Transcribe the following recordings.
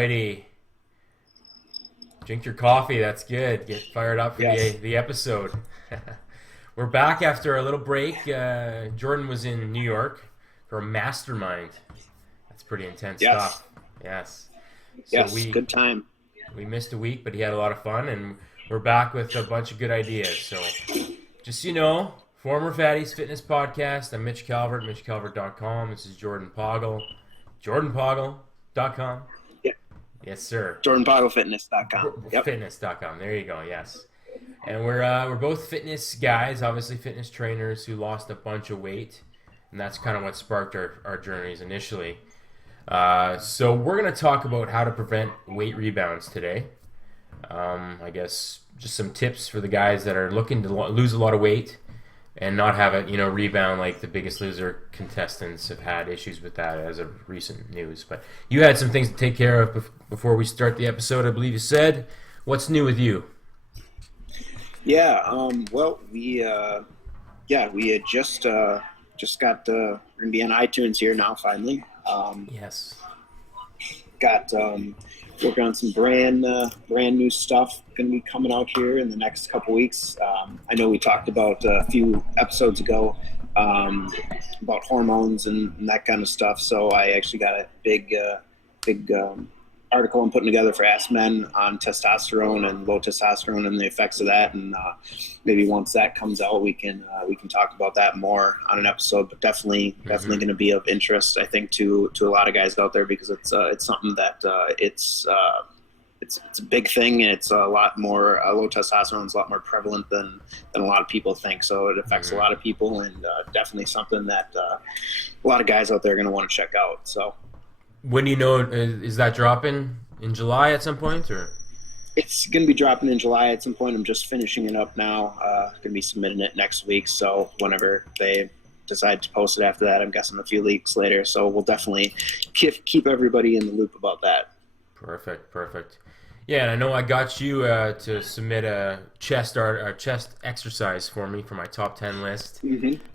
righty. Drink your coffee. That's good. Get fired up for Yes. the episode. We're back after a little break. Jordan was in New York for a mastermind. That's pretty intense Yes. stuff. Yes. So Yes. we Good time. we missed a week, but he had a lot of fun, and we're back with a bunch of good ideas. So just so you know, former Fatties Fitness Podcast. I'm Mitch Calvert, MitchCalvert.com. This is Jordan Poggle, JordanPoggle.com. Yeah. Yes, sir. JordanPagelFitness.com. Yep. Fitness.com. There you go. Yes. And we're both fitness guys, obviously fitness trainers who lost a bunch of weight, and that's kind of what sparked our journeys initially. So we're going to talk about how to prevent weight rebounds today. I guess just some tips for the guys that are looking to lose a lot of weight and not have it, rebound like the Biggest Loser contestants have had issues with that as of recent news. But you had some things to take care of before we start the episode, I believe you said. What's new with you? Yeah. Well, we had just got we're gonna be on iTunes here now finally. Yes. Got working on some brand new stuff going to be coming out here in the next couple weeks. I know we talked about a few episodes ago about hormones and that kind of stuff. So I actually got a big article I'm putting together for Ask Men on testosterone and low testosterone and the effects of that. And maybe once that comes out, we can talk about that more on an episode. But definitely going to be of interest, I think, to a lot of guys out there, because it's something that it's a big thing, and it's a lot more low testosterone is a lot more prevalent than a lot of people think. So it affects a lot of people, and definitely something that a lot of guys out there are going to want to check out. So. When do you know, is that dropping in July at some point, or? It's going to be dropping in July at some point. I'm just finishing it up now. Going to be submitting it next week. So whenever they decide to post it after that, I'm guessing a few weeks later. So we'll definitely keep everybody in the loop about that. Perfect. Yeah, and I know I got you to submit a chest exercise for me for my top 10 list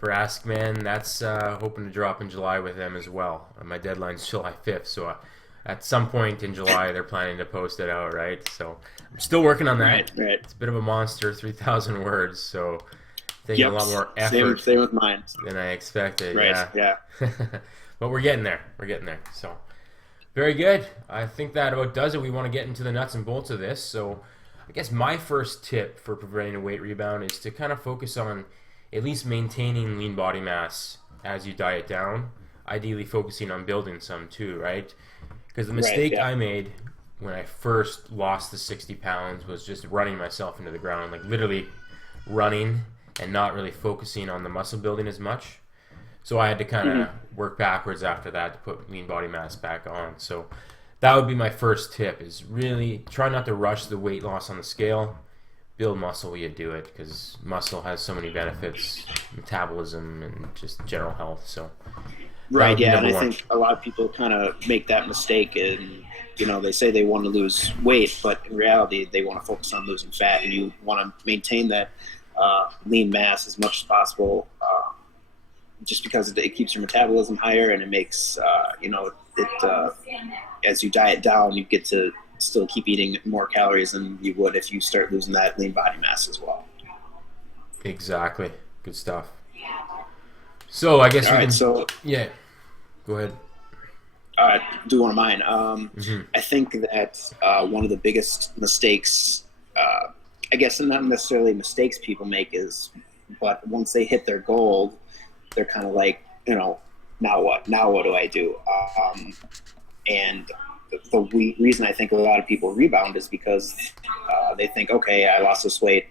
for Ask Men. That's hoping to drop in July with them as well. My deadline's July 5th, so at some point in July they're planning to post it out, right? So I'm still working on that. Right. It's a bit of a monster, 3,000 words, so taking a lot more effort same with mine than I expected. Right. Yeah. But we're getting there. So. Very good. I think that about does it. We want to get into the nuts and bolts of this. So I guess my first tip for preventing a weight rebound is to kind of focus on at least maintaining lean body mass as you diet down, ideally focusing on building some too, right? Because the mistake I made when I first lost the 60 pounds was just running myself into the ground, like literally running and not really focusing on the muscle building as much. So I had to kind of work backwards after that to put lean body mass back on. So that would be my first tip, is really try not to rush the weight loss on the scale. Build muscle while you do it, because muscle has so many benefits, metabolism and just general health. So right, yeah, and I think a lot of people kind of make that mistake, and they say they want to lose weight, but in reality they want to focus on losing fat, and you want to maintain that lean mass as much as possible. Just because it keeps your metabolism higher, and it makes, as you diet down, you get to still keep eating more calories than you would if you start losing that lean body mass as well. Exactly. Good stuff. So I guess yeah, go ahead. Do one of mine. I think that one of the biggest mistakes, I guess not necessarily mistakes people make, but once they hit their goal, they're kind of like, now what? Now what do I do? And the reason I think a lot of people rebound is because they think, okay, I lost this weight.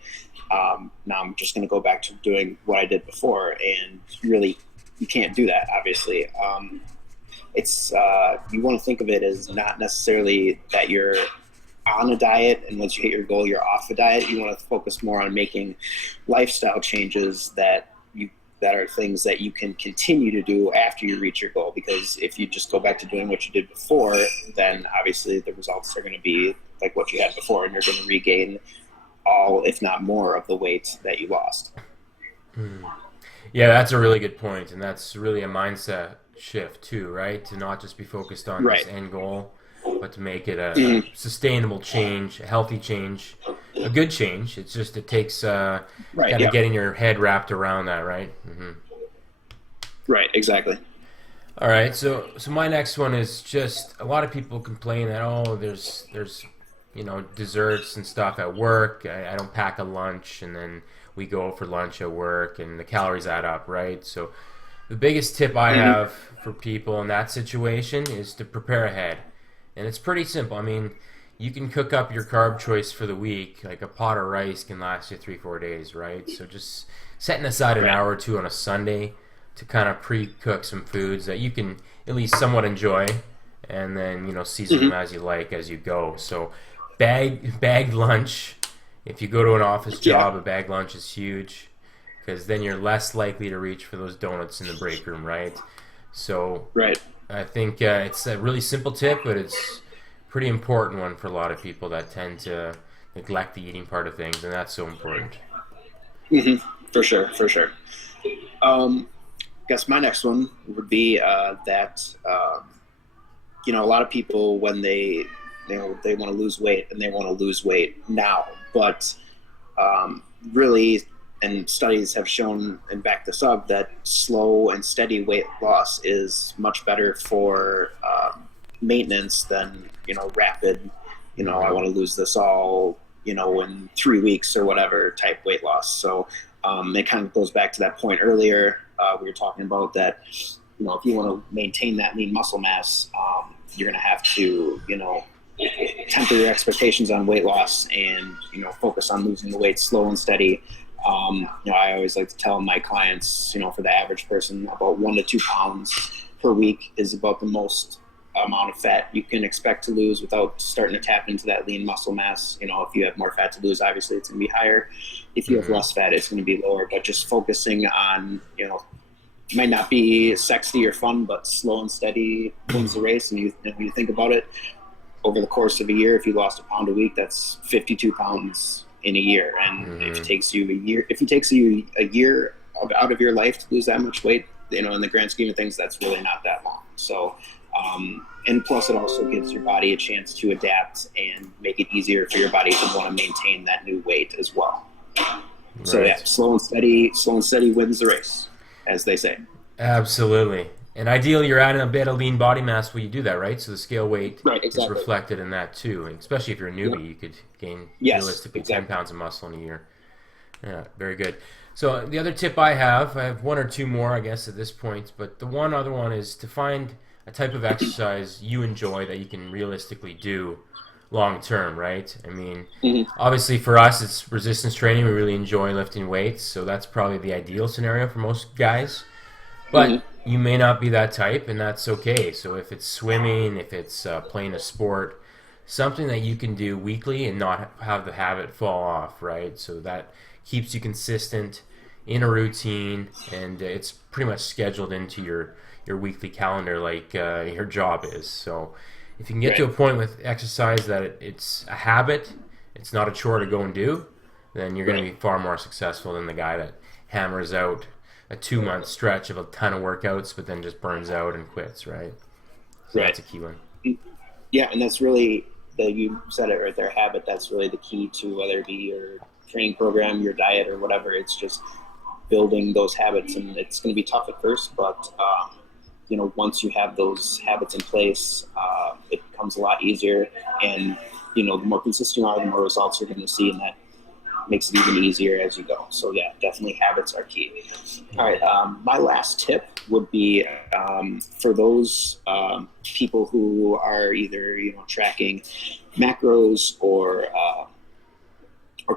Now I'm just going to go back to doing what I did before. And really, you can't do that, obviously. It's you want to think of it as not necessarily that you're on a diet, and once you hit your goal, you're off a diet. You want to focus more on making lifestyle changes that are things that you can continue to do after you reach your goal. Because if you just go back to doing what you did before, then obviously the results are going to be like what you had before, and you're going to regain all, if not more, of the weight that you lost. Yeah, that's a really good point, and that's really a mindset shift too, right? To not just be focused on this end goal, but to make it a sustainable change, a healthy change, a good change. It's just it takes Right. kind of Yeah. getting your head wrapped around that, right? Right. Exactly. All right, so my next one is just a lot of people complain that there's desserts and stuff at work. I don't pack a lunch, and then we go for lunch at work, and the calories add up, right? So the biggest tip I have for people in that situation is to prepare ahead, and it's pretty simple. I mean, you can cook up your carb choice for the week. Like a pot of rice can last you 3-4 days, right? So just setting aside an Right. hour or two on a Sunday to kind of pre-cook some foods that you can at least somewhat enjoy, and then season them as you like as you go. So bagged lunch. If you go to an office Yeah. job, a bagged lunch is huge because then you're less likely to reach for those donuts in the break room, right? So Right. I think it's a really simple tip, but it's a pretty important one for a lot of people that tend to neglect the eating part of things, and that's so important. For sure. For sure. Guess my next one would be that a lot of people when they want to lose weight and they want to lose weight now, but really, and studies have shown and backed this up that slow and steady weight loss is much better for maintenance than rapid. I want to lose this all in 3 weeks or whatever type weight loss. So it kind of goes back to that point earlier. We were talking about that. If you want to maintain that lean muscle mass, you're going to have to temper your expectations on weight loss and focus on losing the weight slow and steady. I always like to tell my clients, for the average person, about 1 to 2 pounds per week is about the most amount of fat you can expect to lose without starting to tap into that lean muscle mass. If you have more fat to lose, obviously it's going to be higher. If you have less fat, it's going to be lower. But just focusing on, might not be sexy or fun, but slow and steady wins the race. And when you think about it, over the course of a year, if you lost a pound a week, that's 52 pounds in a year. And if it takes you a year out of your life to lose that much weight, in the grand scheme of things, that's really not that long. So, and plus it also gives your body a chance to adapt and make it easier for your body to want to maintain that new weight as well. Right. So yeah, slow and steady wins the race, as they say. Absolutely. And ideally, you're adding a bit of lean body mass when you do that, right? So the scale weight Right, is exactly. reflected in that too. And especially if you're a newbie, you could gain Yes, realistically exactly. 10 pounds of muscle in a year. Yeah, very good. So the other tip I have 1 or 2 more, I guess, at this point. But the one other one is to find a type of exercise you enjoy that you can realistically do long term, right? I mean, obviously for us, it's resistance training. We really enjoy lifting weights, so that's probably the ideal scenario for most guys. But you may not be that type, and that's okay. So if it's swimming, if it's playing a sport, something that you can do weekly and not have the habit fall off, right? So that keeps you consistent in a routine, and it's pretty much scheduled into your weekly calendar like your job is. So if you can get to a point with exercise that it's a habit, it's not a chore to go and do, then you're going to be far more successful than the guy that hammers out a 2-month stretch of a ton of workouts but then just burns out and quits, right? So that's a key one. Yeah, and that's really, you said it right there, habit. That's really the key to whether it be your training program, your diet, or whatever. It's just building those habits, and it's going to be tough at first, but once you have those habits in place, it becomes a lot easier, and the more consistent you are, the more results you're going to see, and that makes it even easier as you go. So yeah, definitely habits are key. All right, my last tip would be for those people who are either tracking macros or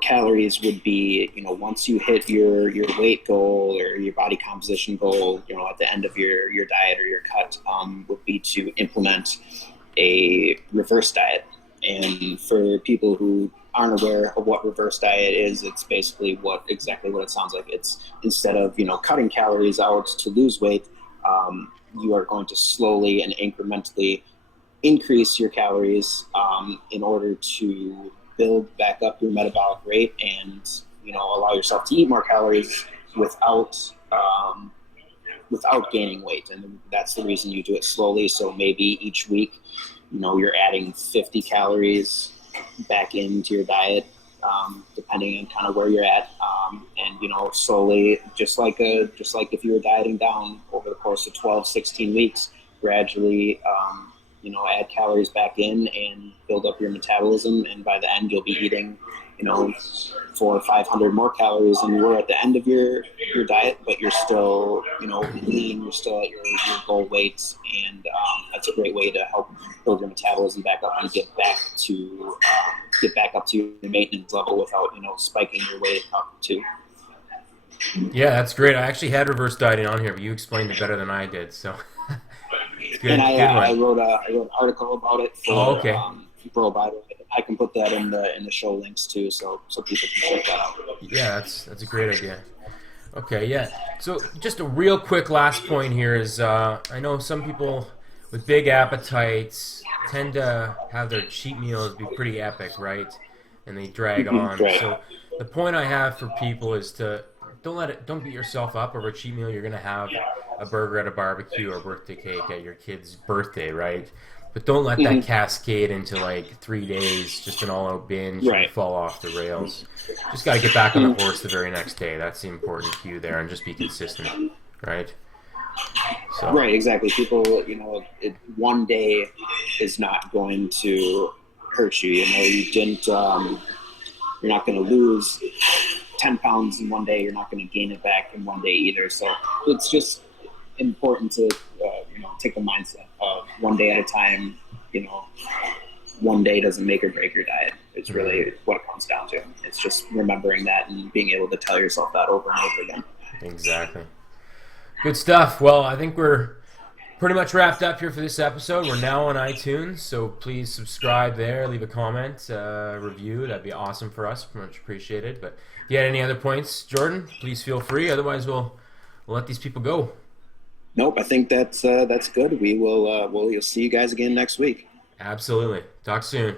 calories, would be once you hit your weight goal or your body composition goal, at the end of your diet or your cut, would be to implement a reverse diet. And for people who aren't aware of what reverse diet is, it's basically exactly what it sounds like. It's instead of cutting calories out to lose weight, you are going to slowly and incrementally increase your calories in order to build back up your metabolic rate and allow yourself to eat more calories without gaining weight. And that's the reason you do it slowly. So maybe each week you're adding 50 calories back into your diet, depending on kind of where you're at, and slowly, just like if you were dieting down over the course of 12, 16 weeks, gradually, add calories back in and build up your metabolism, and by the end you'll be eating 400 or 500 more calories than you were at the end of your diet, but you're still lean, you're still at your goal weights, and that's a great way to help build your metabolism back up and get back up to your maintenance level without spiking your weight up too. Yeah, that's great. I actually had reverse dieting on here, but you explained it better than I did. So it's good. And Good I one. wrote an article about it Oh, for okay. Bro. I can put that in the show links too, so people can check that out. Yeah, that's a great idea. Okay, yeah. So just a real quick last point here is I know some people with big appetites tend to have their cheat meals be pretty epic, right? And they drag on. Right. So the point I have for people is to don't beat yourself up over a cheat meal. You're gonna have a burger at a barbecue or birthday cake at your kid's birthday, right? But don't let that cascade into like 3 days, just an all-out binge, and Right. fall off the rails. Just got to get back on the horse the very next day. That's the important cue there, and just be consistent, right? So, Right, exactly. People, one day is not going to hurt you. You didn't. You're not going to lose 10 pounds in one day. You're not going to gain it back in one day either. So it's just important to take the mindset of one day at a time. One day doesn't make or break your diet. It's really what it comes down to. It's just remembering that and being able to tell yourself that over and over again. exactly. Good stuff. Well, I think we're pretty much wrapped up here for this episode. We're now on iTunes, so please subscribe there, leave a comment, review. That'd be awesome for us. Much appreciated. But if you had any other points, Jordan, please feel free. Otherwise, we'll let these people go. Nope, I think that's good. We'll see you guys again next week. Absolutely. Talk soon.